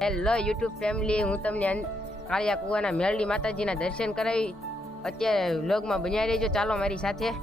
Hello YouTube family, હું તમને કાળિયા કુવાના મેરડી માતાજીના દર્શન કરાવી. અત્યારે વ્લોગમાં બન્યા રહેજો, ચાલો મારી સાથે.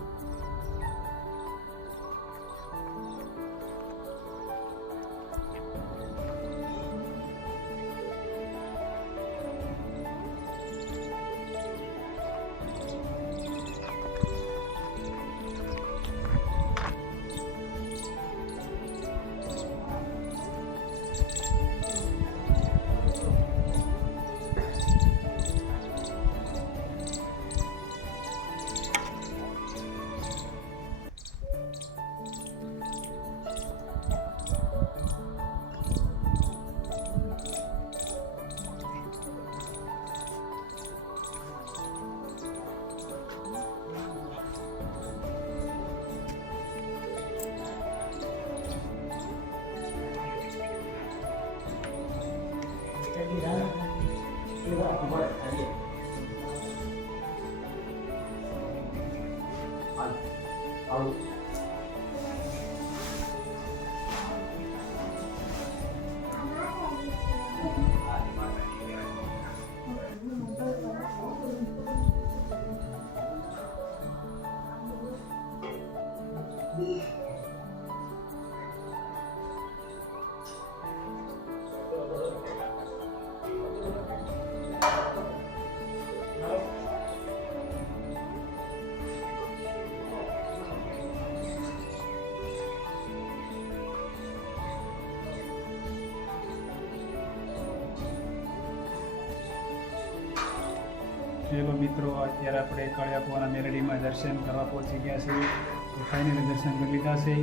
ચલો મિત્રો, અત્યારે આપણે કાળિયા કુવાના મેરડીમાં દર્શન કરવા પહોંચી ગયા છીએ. તો ફાઇનલી દર્શન કરી લીધા છે.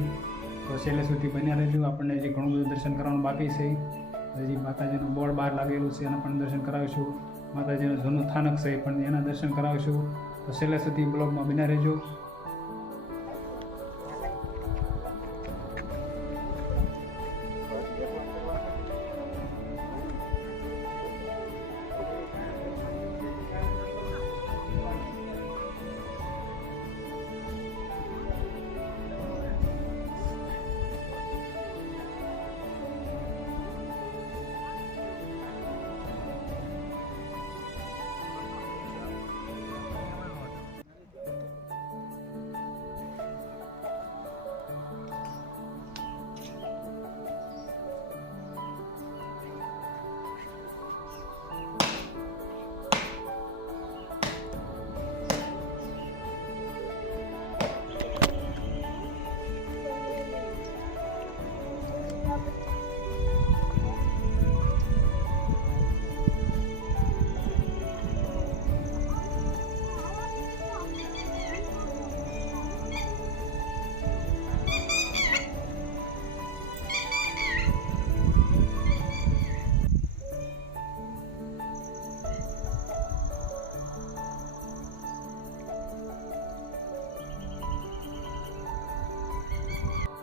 તો છેલ્લે સુધી બન્યા રહેજો, આપણને હજી ઘણું બધું દર્શન કરવાનું બાકી છે. હજી માતાજીનું બોર્ડ બહાર લાગેલું છે, એના પણ દર્શન કરાવીશું. માતાજીનું જૂનું સ્થાનક છે, પણ એના દર્શન કરાવીશું. તો છેલ્લે સુધી બ્લોગમાં બન્યા રહેજો.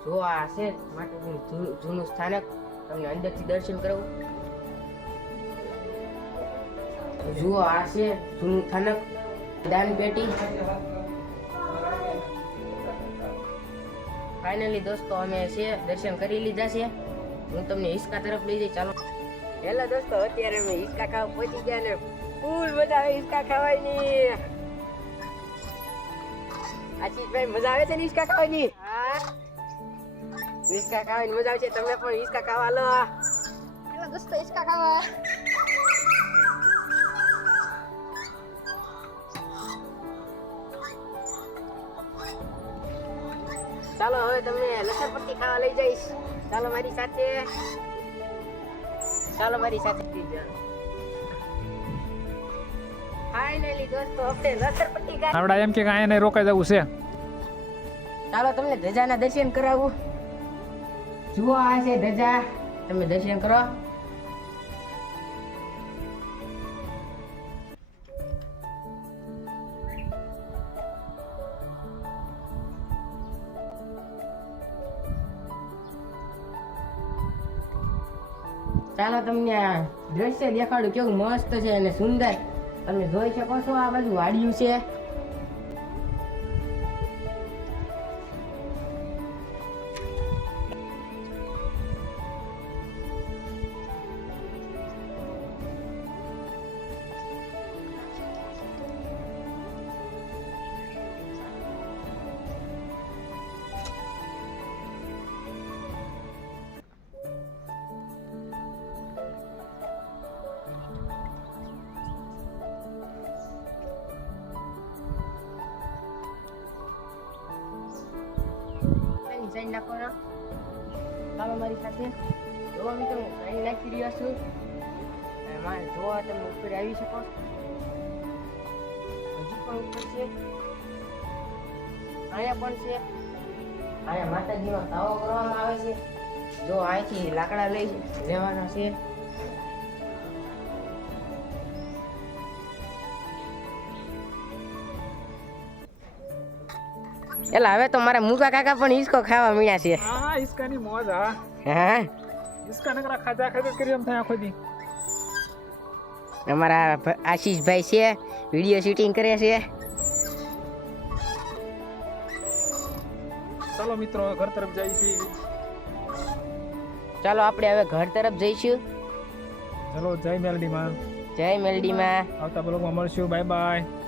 જો આ છે માતાજીનું જૂનું સ્થાનક, તમને અંદરથી દર્શન કરાવું. જુઓ, આ છે જૂનું સ્થાનક, દાન પેટી. ફાઇનલી દોસ્તો, અમે છે દર્શન કરી લીધા છે. હું તમને હિસકા તરફ લઈ જઈ, ચાલો. હેલો દોસ્તો, અત્યારે અમે હિસકા ખાવા પહોંચી ગયા ને ફૂલ મજા આવે હિસકા ખાવાની. આશીષભાઈ, મજા આવે છે ને હિસકા ખાવાની? હિસકા ખાવાની મજા આવે છે. તમે પણ હિસકા ખાવા લો. હેલો દોસ્તો, હિસકા ખાવા. ચાલો, હવે તમને લસણપટ્ટી ખાવા લઈ જઈશ. ચાલો મારી સાથે, ચાલો મારી સાથે. ફાઇનલી દોસ્તો, આપણે લસણપટ્ટી ખાવા. આવડા એમ કે કાંઈ નહીં, રોકાઈ જવું છે. ચાલો તમને ધજાના દર્શન કરાવું. જુઓ, આ છે ધજા, તમે દર્શન કરો. ચાલો તમને આ દ્રશ્ય દેખાડું, કેવું મસ્ત છે અને સુંદર. તમે જોઈ શકો છો, આ બાજુ વાડિયું છે. સાઈડ નાખવાનો. ચાલો મારી સાથે. જોવા મિત્રો હું સાઈડ નાખી રહ્યો છું. અને મારે જોવા તમે ઉપર આવી શકો. હજી પણ ઉપર છે. અહીંયા પણ છે. અહીંયા માતાજીનો તાવો કરવામાં આવે છે. જો અહીંથી લાકડા લઈ લેવાના છે. એલા હવે તો મારા મુકા કાકા પણ હિસકો ખાવા મળ્યા છે. હા હિસકાની મોજ હા હા હિસકા નકરા ખાધા ખાધા કરી એમ થાય આખો દી. અમારા આશીષભાઈ છે વિડીયો શૂટિંગ કરે છે. ચાલો મિત્રો ઘર તરફ જઈએ છીએ. ચાલો આપણે હવે ઘર તરફ જઈશું. ચલો જય મેલડીમાં. જય મેલડીમાં. આવતા બ્લોગમાં મળશું. Bye bye.